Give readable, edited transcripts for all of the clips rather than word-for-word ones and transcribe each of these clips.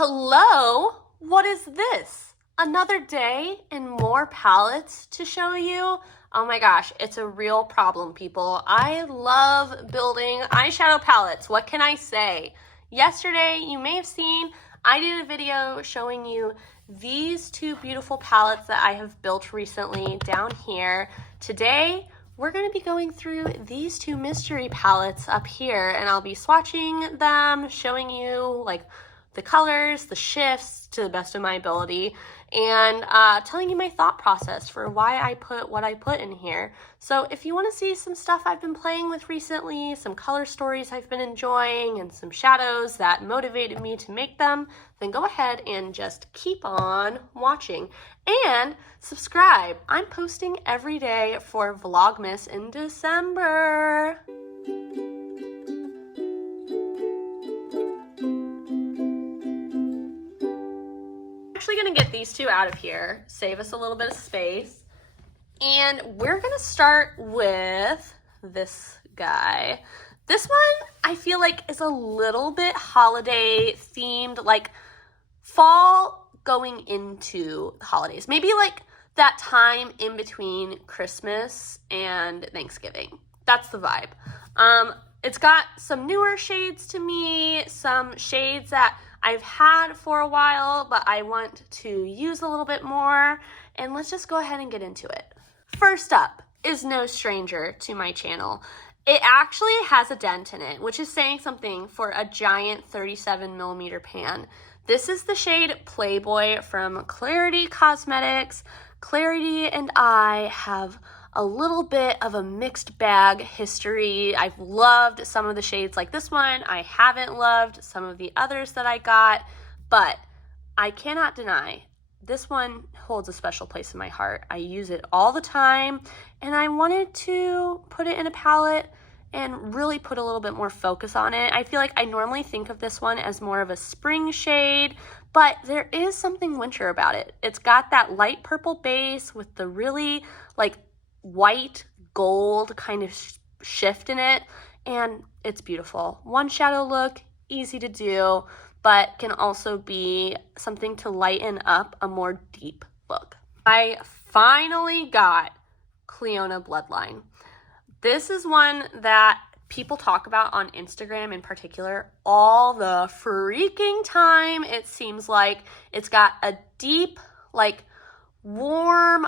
Hello, what is this? Another day and more palettes to show you? Oh my gosh, it's a real problem, people. I love building eyeshadow palettes. What can I say? Yesterday, you may have seen, I did a video showing you these two beautiful palettes that I have built recently down here. Today, we're going to be going through these two mystery palettes up here, and I'll be swatching them, showing you like the colors, the shifts to the best of my ability, and telling you my thought process for why I put what I put in here. So if you want to see some stuff I've been playing with recently, some color stories I've been enjoying, and some shadows that motivated me to make them, then go ahead and just keep on watching. And subscribe. I'm posting every day for Vlogmas in December. Actually gonna get these two out of here, save us a little bit of space, and we're gonna start with this guy. This one I feel like is a little bit holiday themed, like fall going into the holidays, maybe like that time in between Christmas and Thanksgiving. That's the vibe. It's got some newer shades to me, some shades that I've had for a while, but I want to use a little bit more, and let's just go ahead and get into it. First up is no stranger to my channel. It actually has a dent in it, which is saying something for a giant 37mm pan. This is the shade Playboy from Clarity Cosmetics. Clarity and I have a little bit of a mixed bag history. I've loved some of the shades like this one. I haven't loved some of the others that I got, but I cannot deny this one holds a special place in my heart. I use it all the time, and I wanted to put it in a palette and really put a little bit more focus on it. I feel like I normally think of this one as more of a spring shade, but there is something winter about it. It's got that light purple base with the really like white gold kind of shift in it, and it's beautiful. One shadow look, easy to do, but can also be something to lighten up a more deep look. I finally got Cleona Bloodline. This is one that people talk about on Instagram in particular all the freaking time. It seems like it's got a deep, like warm,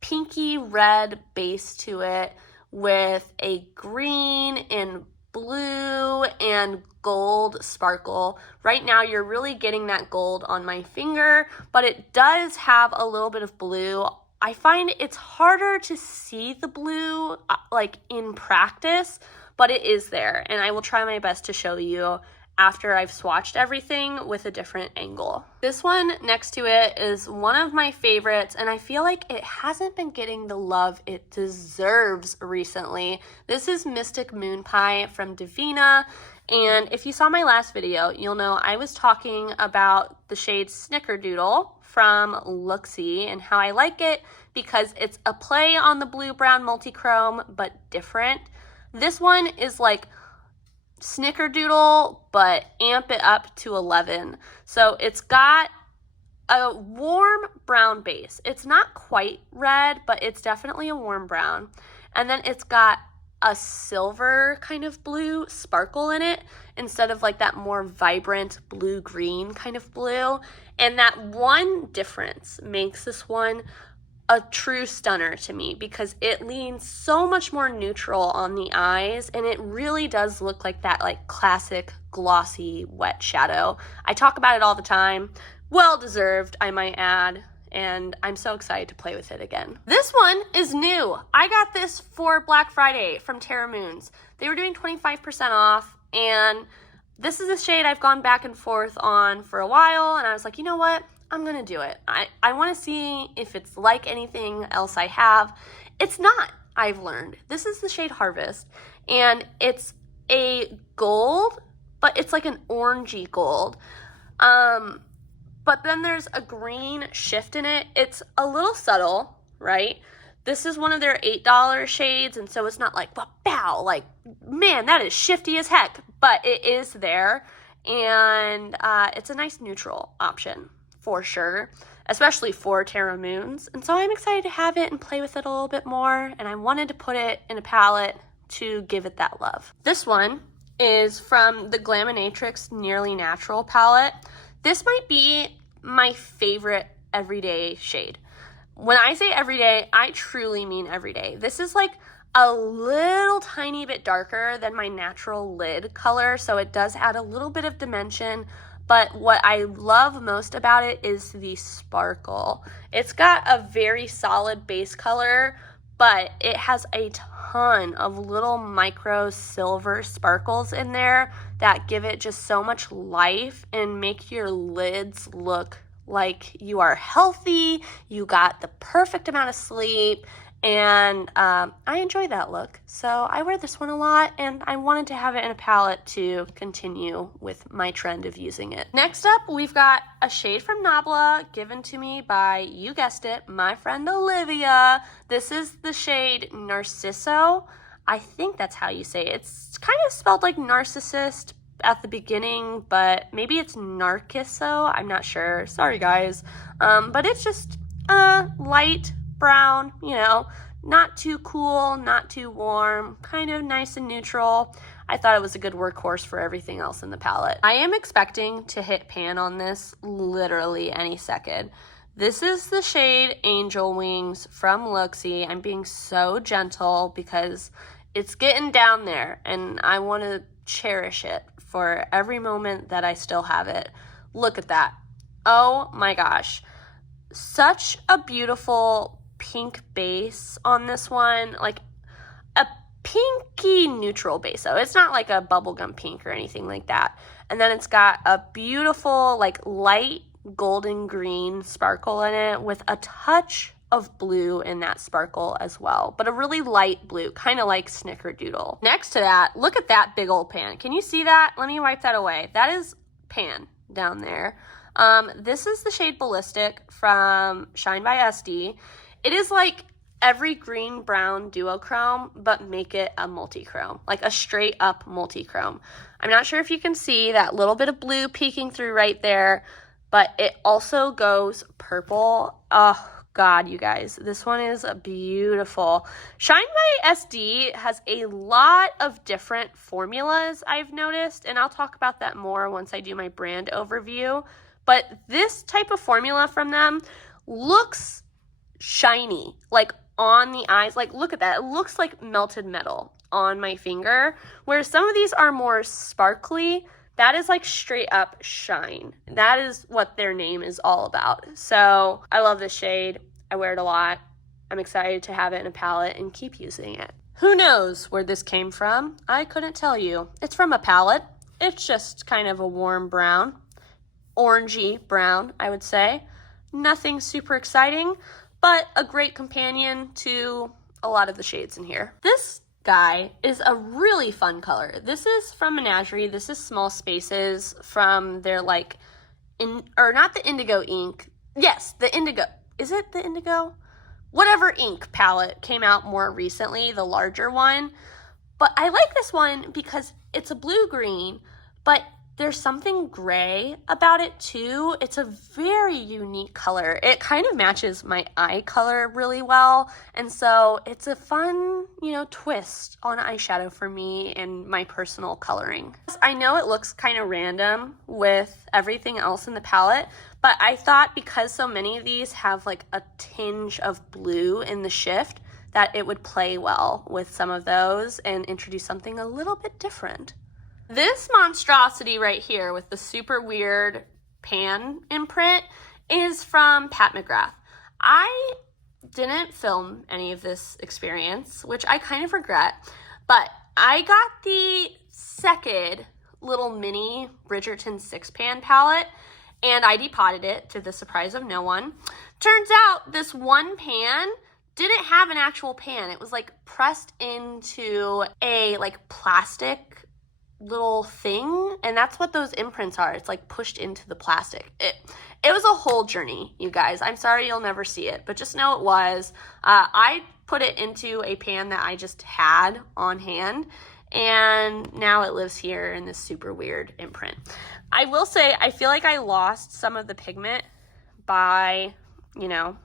pinky red base to it with a green and blue and gold sparkle. Right now you're really getting that gold on my finger, but it does have a little bit of blue. I find it's harder to see the blue like in practice, but it is there, and I will try my best to show you after I've swatched everything with a different angle. This one next to it is one of my favorites, and I feel like it hasn't been getting the love it deserves recently. This is Mystic Moon Pie from Divina, and if you saw my last video, you'll know I was talking about the shade Snickerdoodle from Luxie and how I like it because it's a play on the blue-brown multi-chrome, but different. This one is like Snickerdoodle, but amp it up to 11. So it's got a warm brown base. It's not quite red, but it's definitely a warm brown. And then it's got a silver kind of blue sparkle in it instead of like that more vibrant blue-green kind of blue. And that one difference makes this one a true stunner to me because it leans so much more neutral on the eyes, and it really does look like that like classic glossy wet shadow. I talk about it all the time. Well deserved, I might add, and I'm so excited to play with it again. This one is new. I got this for Black Friday from Terra Moons. They were doing 25% off, and this is a shade I've gone back and forth on for a while, and I was like, you know what? I'm gonna do it. I wanna see if it's like anything else I have. It's not, I've learned. This is the shade Harvest, and it's a gold, but it's like an orangey gold. But then there's a green shift in it. It's a little subtle, right? This is one of their $8 shades, and so it's not like, wow, like, man, that is shifty as heck, but it is there. and it's a nice neutral option for sure, especially for Terra Moons. And so I'm excited to have it and play with it a little bit more, and I wanted to put it in a palette to give it that love. This one is from the Glaminatrix Nearly Natural palette. This might be my favorite everyday shade. When I say everyday, I truly mean everyday. This is like a little tiny bit darker than my natural lid color, so it does add a little bit of dimension, but what I love most about it is the sparkle. It's got a very solid base color, but it has a ton of little micro silver sparkles in there that give it just so much life and make your lids look like you are healthy, you got the perfect amount of sleep, and I enjoy that look. So I wear this one a lot, and I wanted to have it in a palette to continue with my trend of using it. Next up, we've got a shade from Nabla given to me by, you guessed it, my friend Olivia. This is the shade Narciso. I think that's how you say it. It's kind of spelled like narcissist at the beginning, but maybe it's Narciso. I'm not sure. Sorry, guys. But it's just light brown, you know, not too cool, not too warm, kind of nice and neutral. I thought it was a good workhorse for everything else in the palette. I am expecting to hit pan on this literally any second. This is the shade Angel Wings from Luxie. I'm being so gentle because it's getting down there, and I want to cherish it for every moment that I still have it. Look at that. Oh my gosh. Such a beautiful pink base on this one, like a pinky neutral base. So it's not like a bubblegum pink or anything like that. And then it's got a beautiful like light golden green sparkle in it with a touch of blue in that sparkle as well, but a really light blue, kind of like Snickerdoodle. Next to that, look at that big old pan. Can you see that? Let me wipe that away. That is pan down there. This is the shade Ballistic from Shine by SD. It is like every green brown duochrome, but make it a multi-chrome, like a straight up multi-chrome. I'm not sure if you can see that little bit of blue peeking through right there, but it also goes purple. Oh God, you guys, this one is beautiful. Shine by SD has a lot of different formulas, I've noticed, and I'll talk about that more once I do my brand overview. But this type of formula from them looks shiny, like on the eyes. Like, look at that. It looks like melted metal on my finger, whereas some of these are more sparkly. That is like straight up shine. That is what their name is all about. So I love this shade. I wear it a lot. I'm excited to have it in a palette and keep using it. Who knows where this came from? I couldn't tell you. It's from a palette. It's just kind of a warm brown, orangey brown, I would say. Nothing super exciting, but a great companion to a lot of the shades in here. This guy is a really fun color. This is from Menagerie. This is Small Spaces from their like, or not the Indigo ink. Yes, the Indigo. Is it the Indigo? Whatever ink palette came out more recently, the larger one. But I like this one because it's a blue-green, but there's something gray about it too. It's a very unique color. It kind of matches my eye color really well. And so it's a fun, you know, twist on eyeshadow for me and my personal coloring. I know it looks kind of random with everything else in the palette, but I thought because so many of these have like a tinge of blue in the shift, that it would play well with some of those and introduce something a little bit different. This monstrosity right here with the super weird pan imprint is from Pat McGrath. I didn't film any of this experience, which I kind of regret, but I got the second little mini Bridgerton 6-pan palette, and I depotted it to the surprise of no one. Turns out this one pan didn't have an actual pan. It was like pressed into a like plastic little thing, and that's what those imprints are. It's like pushed into the plastic. It was a whole journey, you guys. I'm sorry you'll never see it, but just know it was. I put it into a pan that I just had on hand, and now it lives here in this super weird imprint. I will say, I feel like I lost some of the pigment by, you know,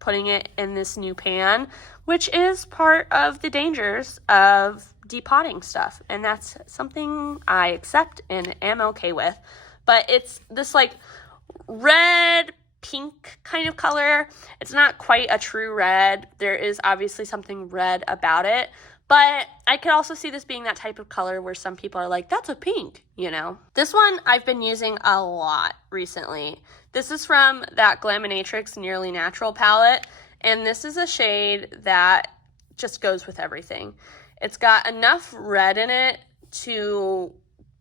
putting it in this new pan, which is part of the dangers of depotting stuff. And that's something I accept and am okay with. But it's this like red, pink kind of color. It's not quite a true red. There is obviously something red about it. But I could also see this being that type of color where some people are like, that's a pink, you know? This one I've been using a lot recently. This is from that Glaminatrix Nearly Natural palette, and this is a shade that just goes with everything. It's got enough red in it to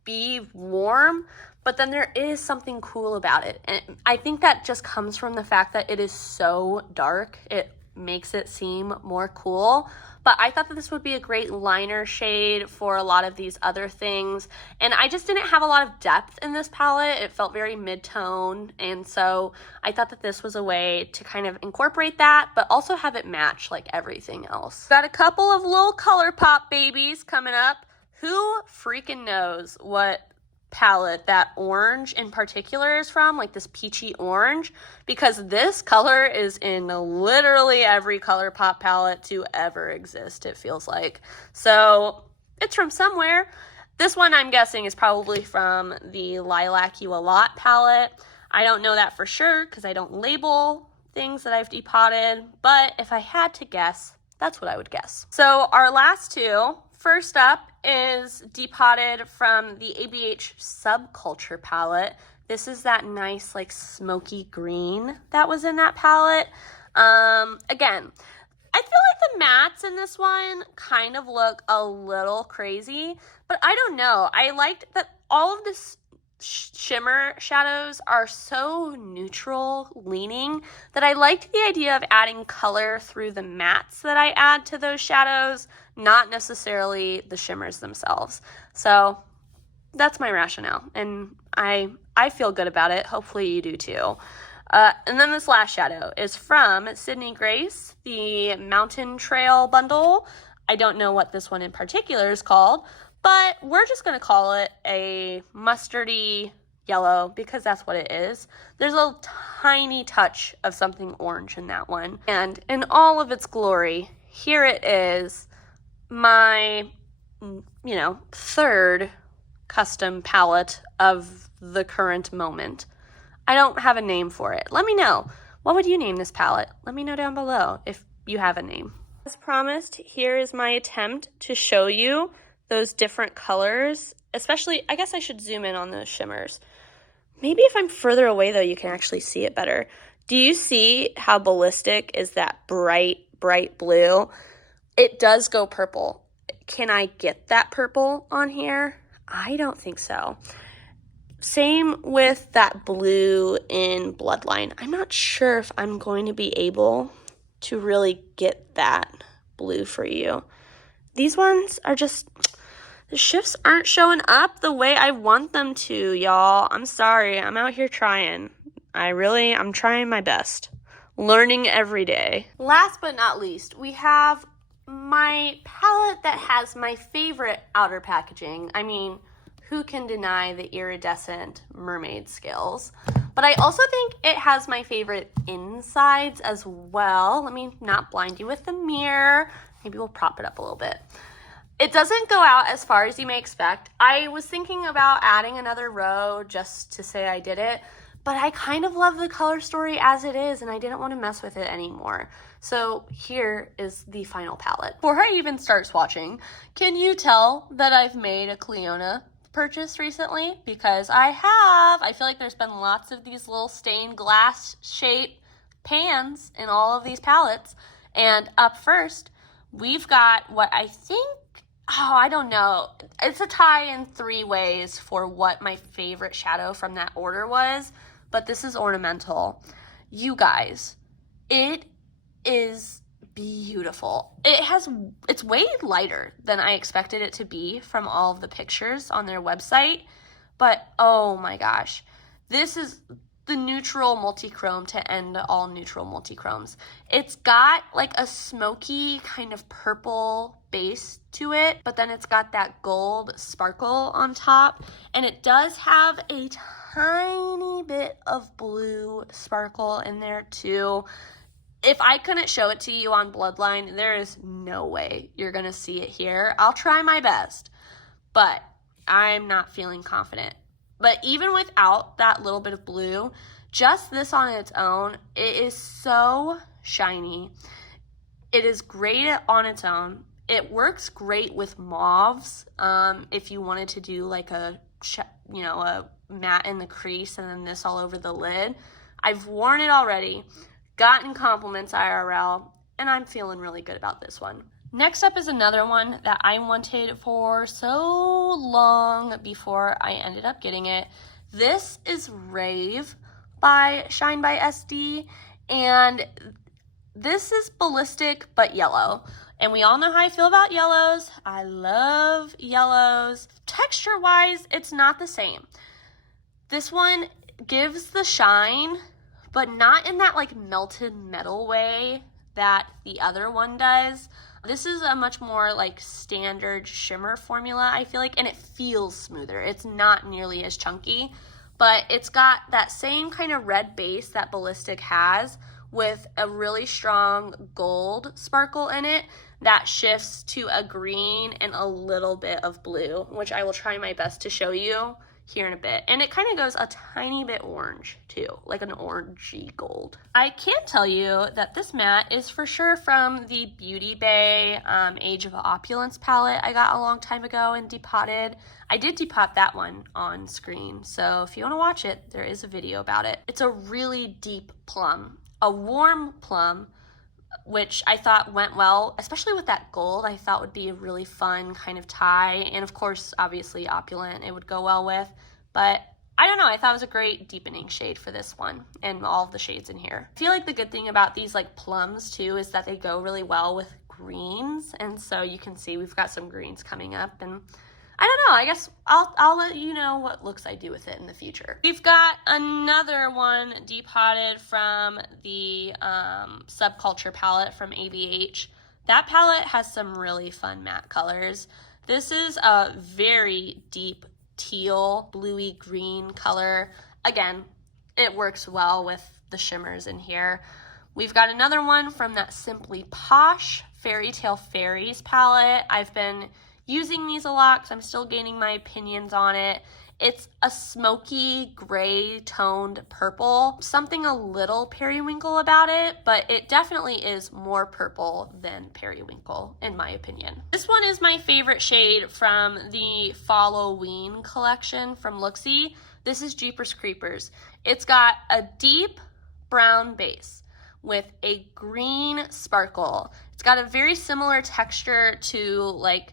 be warm, but then there is something cool about it. And I think that just comes from the fact that it is so dark. It makes it seem more cool. But I thought that this would be a great liner shade for a lot of these other things. And I just didn't have a lot of depth in this palette. It felt very mid-tone. And so I thought that this was a way to kind of incorporate that, but also have it match like everything else. Got a couple of little ColourPop babies coming up. Who freaking knows what palette that orange in particular is from, like this peachy orange, because this color is in literally every ColourPop palette to ever exist, it feels like. So it's from somewhere. This one I'm guessing is probably from the Lilac You A Lot palette. I don't know that for sure because I don't label things that I've depotted, but if I had to guess, that's what I would guess. So our last two, first up is depotted from the ABH Subculture palette. This is that nice like smoky green that was in that palette. Again, I feel like the mattes in this one kind of look a little crazy, but I don't know. I liked that all of this shimmer shadows are so neutral leaning that I liked the idea of adding color through the mattes that I add to those shadows, not necessarily the shimmers themselves. So that's my rationale, and I feel good about it. Hopefully you do too. And then this last shadow is from Sydney Grace, the Mountain Trail bundle. I don't know what this one in particular is called, but we're just going to call it a mustardy yellow because that's what it is. There's a tiny touch of something orange in that one. And in all of its glory, here it is, my, third custom palette of the current moment. I don't have a name for it. Let me know. What would you name this palette? Let me know down below if you have a name. As promised, here is my attempt to show you those different colors, especially, I guess I should zoom in on those shimmers. Maybe if I'm further away though, you can actually see it better. Do you see how ballistic is that bright, bright blue? It does go purple. Can I get that purple on here? I don't think so. Same with that blue in Bloodline. I'm not sure if I'm going to be able to really get that blue for you. These ones are just, the shifts aren't showing up the way I want them to, y'all. I'm sorry. I'm out here trying. I'm trying my best. Learning every day. Last but not least, we have my palette that has my favorite outer packaging. I mean, who can deny the iridescent mermaid scales? But I also think it has my favorite insides as well. Let me not blind you with the mirror. Maybe we'll prop it up a little bit. It doesn't go out as far as you may expect. I was thinking about adding another row just to say I did it, but I kind of love the color story as it is, and I didn't want to mess with it anymore. So here is the final palette. Before I even start swatching, can you tell that I've made a Cleona purchase recently? Because I have. I feel like there's been lots of these little stained glass shaped pans in all of these palettes. And up first, we've got what I think, I don't know. It's a tie in 3 ways for what my favorite shadow from that order was, but this is ornamental. You guys, it is beautiful. It's way lighter than I expected it to be from all of the pictures on their website, but oh my gosh, this is the neutral multi-chrome to end all neutral multi-chromes. It's got like a smoky kind of purple base to it, but then it's got that gold sparkle on top, and it does have a tiny bit of blue sparkle in there too. If I couldn't show it to you on Bloodline, there is no way you're gonna see it here. I'll try my best, but I'm not feeling confident. But even without that little bit of blue, just this on its own, it is so shiny. It is great on its own. It works great with mauves. If you wanted to do like a matte in the crease and then this all over the lid. I've worn it already, gotten compliments IRL, and I'm feeling really good about this one. Next up is another one that I wanted for so long before I ended up getting it. This is Rave by Shine by SD, and this is ballistic but yellow. And we all know how I feel about yellows. I love yellows. Texture-wise, it's not the same. This one gives the shine, but not in that like melted metal way that the other one does. This is a much more like standard shimmer formula, I feel like, and it feels smoother. It's not nearly as chunky, but it's got that same kind of red base that Ballistic has with a really strong gold sparkle in it that shifts to a green and a little bit of blue, which I will try my best to show you here in a bit. And it kind of goes a tiny bit orange too, like an orangey gold. I can tell you that this matte is for sure from the Beauty Bay Age of Opulence palette I got a long time ago and depotted. I did depot that one on screen, so if you want to watch it, there is a video about it. It's a really deep plum, a warm plum, which I thought went well, especially with that gold. I thought would be a really fun kind of tie, and of course, obviously opulent, it would go well with, but I don't know, I thought it was a great deepening shade for this one, and all of the shades in here. I feel like the good thing about these like plums too is that they go really well with greens, and so you can see we've got some greens coming up, and I don't know, I guess I'll let you know what looks I do with it in the future. We've got another one depotted from the Subculture palette from ABH. That palette has some really fun matte colors. This is a very deep teal, bluey green color. Again, it works well with the shimmers in here. We've got another one from that Simply Posh Fairy Tale Fairies palette. I've been using these a lot because I'm still gaining my opinions on it. It's a smoky gray toned purple, something a little periwinkle about it, but it definitely is more purple than periwinkle in my opinion. This one is my favorite shade from the Folloween collection from Looksy. This is Jeepers Creepers. It's got a deep brown base with a green sparkle. It's got a very similar texture to like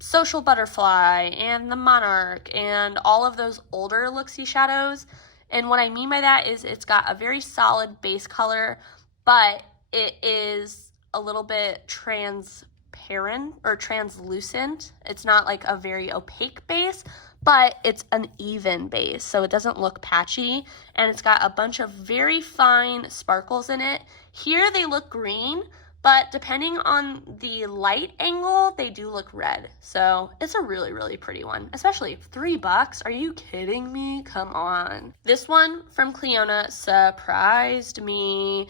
Social Butterfly and the Monarch and all of those older Looksy shadows. And what I mean by that is it's got a very solid base color, but it is a little bit transparent or translucent. It's not like a very opaque base, but it's an even base, so it doesn't look patchy, and it's got a bunch of very fine sparkles in it. Here they look green, but depending on the light angle, they do look red. So it's a really, really pretty one, especially $3. Are you kidding me? Come on. This one from Cleona surprised me.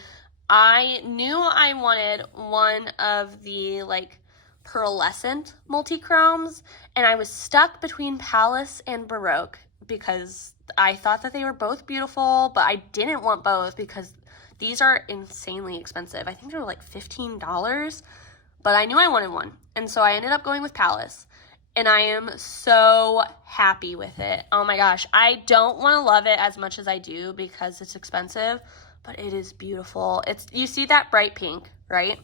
I knew I wanted one of the like pearlescent multi-chromes, and I was stuck between Palace and Baroque because I thought that they were both beautiful, but I didn't want both because these are insanely expensive. I think they were like $15, but I knew I wanted one, and so I ended up going with Palace, and I am so happy with it. Oh my gosh, I don't want to love it as much as I do because it's expensive, but it is beautiful. You see that bright pink, right?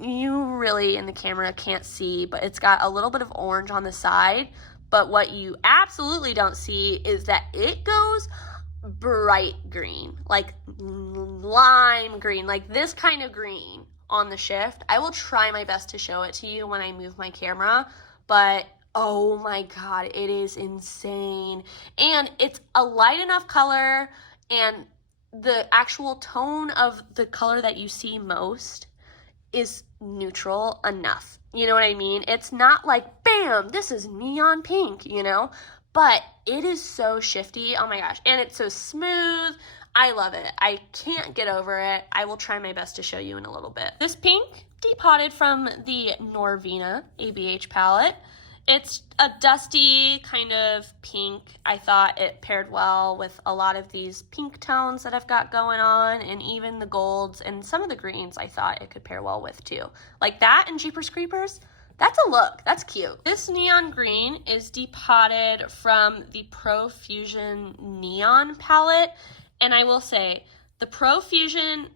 You really in the camera can't see, but it's got a little bit of orange on the side, but what you absolutely don't see is that it goes bright green, like lime green, like this kind of green on the shift. I will try my best to show it to you when I move my camera, but oh my god, it is insane. And it's a light enough color, and the actual tone of the color that you see most is neutral enough. You know what I mean? It's not like, bam, this is neon pink, you know? But it is so shifty. Oh my gosh. And it's so smooth. I love it. I can't get over it. I will try my best to show you in a little bit. This pink, depotted from the Norvina ABH palette. It's a dusty kind of pink. I thought it paired well with a lot of these pink tones that I've got going on, and even the golds and some of the greens I thought it could pair well with too. Like that and Jeepers Creepers, that's a look. That's cute. This neon green is depotted from the Profusion Neon palette, and I will say the Profusion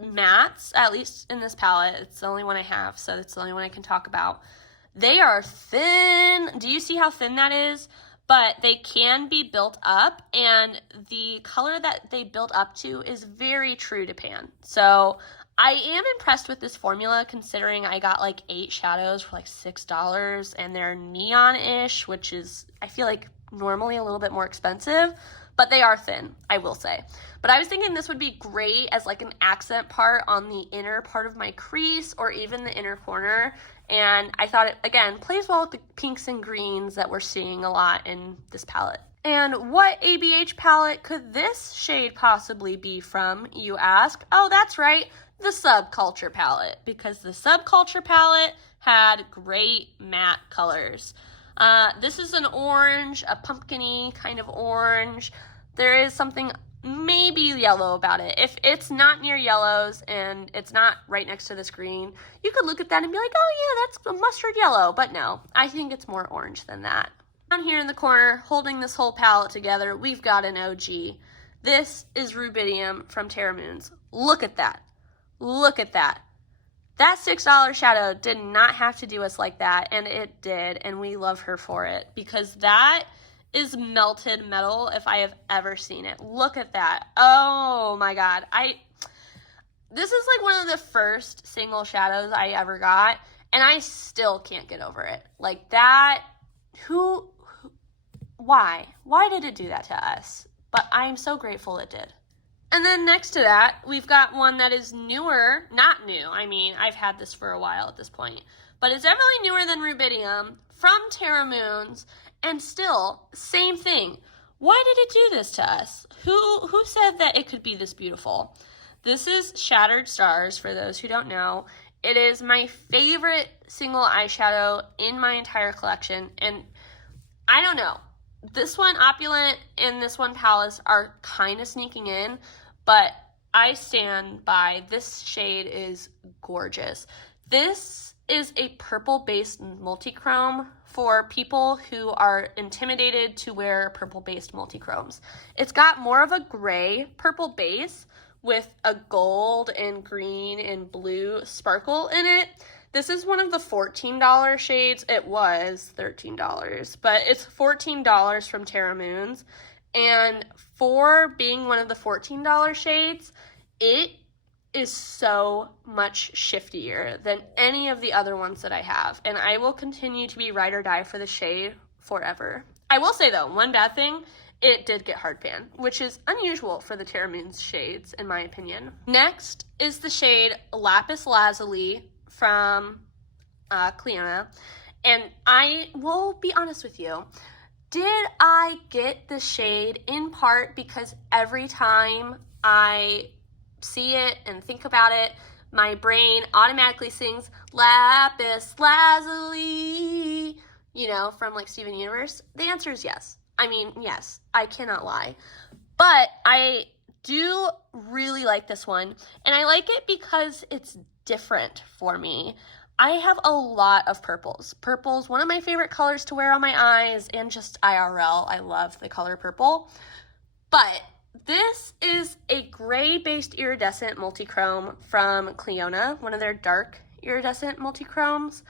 mattes, at least in this palette, it's the only one I have, so it's the only one I can talk about. They are thin. Do you see how thin that is? But they can be built up, and the color that they built up to is very true to pan. So I am impressed with this formula, considering I got like 8 shadows for like $6, and they're neon-ish, which is, I feel like, normally a little bit more expensive, but they are thin, I will say. But I was thinking this would be great as like an accent part on the inner part of my crease or even the inner corner. And I thought it, again, plays well with the pinks and greens that we're seeing a lot in this palette. And what ABH palette could this shade possibly be from, you ask? Oh, that's right, the Subculture palette, because the Subculture palette had great matte colors. This is an orange, a pumpkin-y kind of orange. There is something maybe yellow about it. If it's not near yellows and it's not right next to this green, you could look at that and be like, oh yeah, that's a mustard yellow. But no, I think it's more orange than that. Down here in the corner, holding this whole palette together, we've got an OG. This is Rubidium from Terra Moons. Look at that. Look at that. That $6 shadow did not have to do us like that, and it did, and we love her for it, because that is melted metal if I have ever seen it. Look at that. Oh my god. This is like one of the first single shadows I ever got, and I still can't get over it. Like that, why? Why did it do that to us? But I'm so grateful it did. And then next to that, we've got one that is newer, not new, I mean, I've had this for a while at this point, but it's definitely newer than Rubidium, from Terra Moons, and still, same thing. Why did it do this to us? Who said that it could be this beautiful? This is Shattered Stars, for those who don't know. It is my favorite single eyeshadow in my entire collection, and I don't know. This one, Opulent, and this one, Palace, are kind of sneaking in, but I stand by this shade is gorgeous. This is a purple-based multichrome for people who are intimidated to wear purple-based multichromes. It's got more of a gray purple base with a gold and green and blue sparkle in it. This is one of the $14 shades. It was $13, but it's $14 from Terra Moons. And for being one of the $14 shades, it is so much shiftier than any of the other ones that I have. And I will continue to be ride or die for the shade forever. I will say though, one bad thing, it did get hard pan, which is unusual for the Terra Moons shades, in my opinion. Next is the shade Lapis Lazuli from Cleona, and I will be honest with you, did I get the shade in part because every time I see it and think about it, my brain automatically sings Lapis Lazuli, you know, from like Steven Universe? The answer is yes. I mean, yes, I cannot lie. But I do really like this one, and I like it because it's different for me. I have a lot of purples. Purple's one of my favorite colors to wear on my eyes, and just IRL, I love the color purple. But this is a gray-based iridescent multichrome from Cleona, one of their dark iridescent multichromes.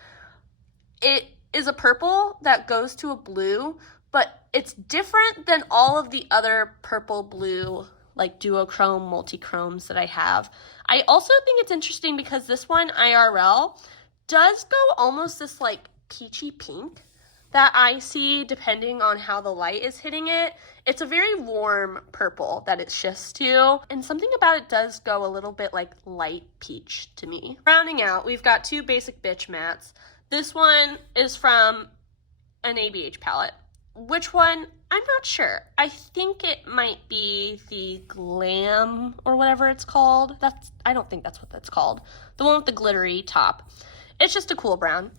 It is a purple that goes to a blue, but it's different than all of the other purple-blue like duochrome multichromes that I have. I also think it's interesting because this one, IRL, does go almost this like peachy pink, that I see depending on how the light is hitting it. It's a very warm purple that it shifts to, and something about it does go a little bit like light peach to me. Rounding out, we've got two basic bitch mattes. This one is from an ABH palette. Which one? I'm not sure. I think it might be the Glam or whatever it's called. I don't think that's what that's called. The one with the glittery top. It's just a cool brown.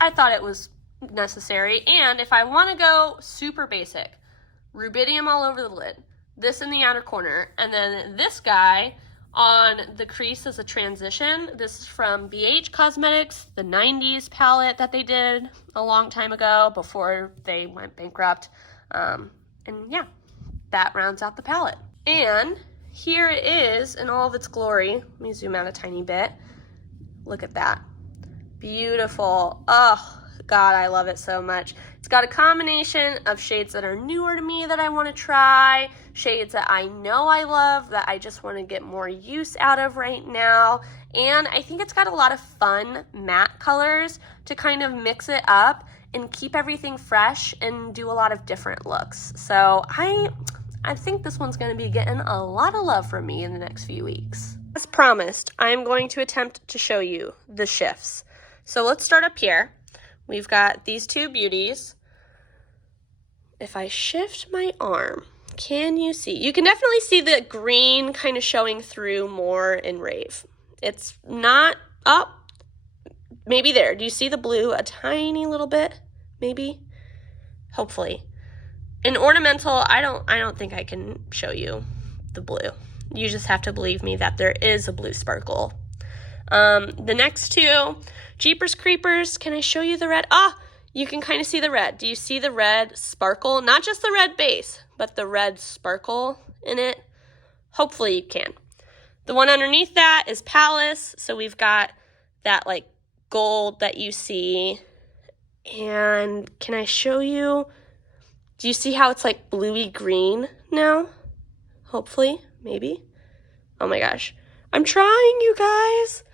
I thought it was necessary, and if I want to go super basic, rubidium all over the lid, this in the outer corner, and then this guy on the crease as a transition. This is from BH Cosmetics, the 90s palette that they did a long time ago before they went bankrupt. And yeah, that rounds out the palette. And here it is in all of its glory. Let me zoom out a tiny bit. Look at that. Beautiful. Oh, God, I love it so much. It's got a combination of shades that are newer to me that I want to try, shades that I know I love that I just want to get more use out of right now, and I think it's got a lot of fun matte colors to kind of mix it up and keep everything fresh and do a lot of different looks. So I think this one's going to be getting a lot of love from me in the next few weeks. As promised, I am going to attempt to show you the shifts. So let's start up here. We've got these two beauties. If I shift my arm, can you see? You can definitely see the green kind of showing through more in Rave. It's not up. Maybe there. Do you see the blue a tiny little bit? Maybe? Hopefully. In Ornamental, I don't think I can show you the blue. You just have to believe me that there is a blue sparkle. The next two, Jeepers Creepers, can I show you the red? Ah, you can kind of see the red. Do you see the red sparkle? Not just the red base, but the red sparkle in it. Hopefully you can. The one underneath that is Palace. So we've got that like gold that you see. And can I show you? Do you see how it's like bluey green now? Hopefully, maybe. Oh my gosh. I'm trying, you guys.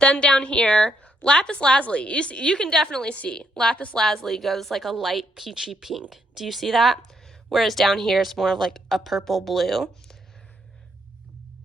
Then down here, Lapis Lazuli. You can definitely see. Lapis Lazuli goes like a light peachy pink. Do you see that? Whereas down here, it's more of like a purple blue.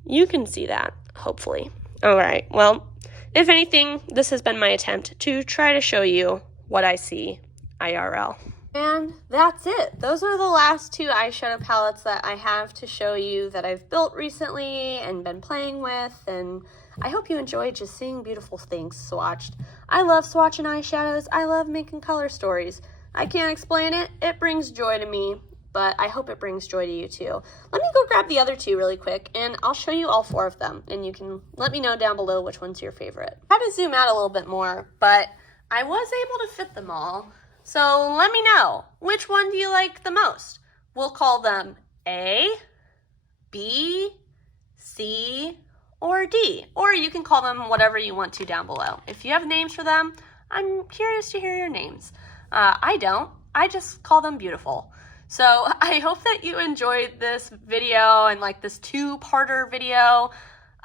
You can see that, hopefully. All right, well, if anything, this has been my attempt to try to show you what I see IRL. And that's it. Those are the last two eyeshadow palettes that I have to show you that I've built recently and been playing with, and I hope you enjoyed just seeing beautiful things swatched. I love swatching eyeshadows. I love making color stories. I can't explain it. It brings joy to me, but I hope it brings joy to you too. Let me go grab the other two really quick, and I'll show you all four of them, and you can let me know down below which one's your favorite. I had to zoom out a little bit more, but I was able to fit them all. So let me know, which one do you like the most? We'll call them A, B, C, or D. Or you can call them whatever you want to down below. If you have names for them, I'm curious to hear your names. I don't. I just call them beautiful. So I hope that you enjoyed this video and like this two-parter video.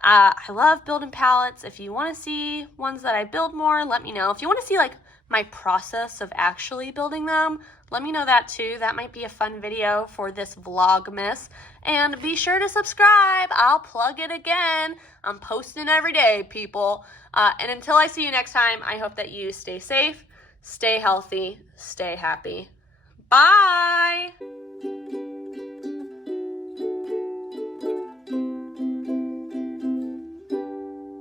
I love building palettes. If you want to see ones that I build more, let me know. If you want to see like my process of actually building them, let me know that too. That might be a fun video for this Vlogmas. And be sure to subscribe. I'll plug it again. I'm posting every day, people. And until I see you next time, I hope that you stay safe, stay healthy, stay happy. Bye!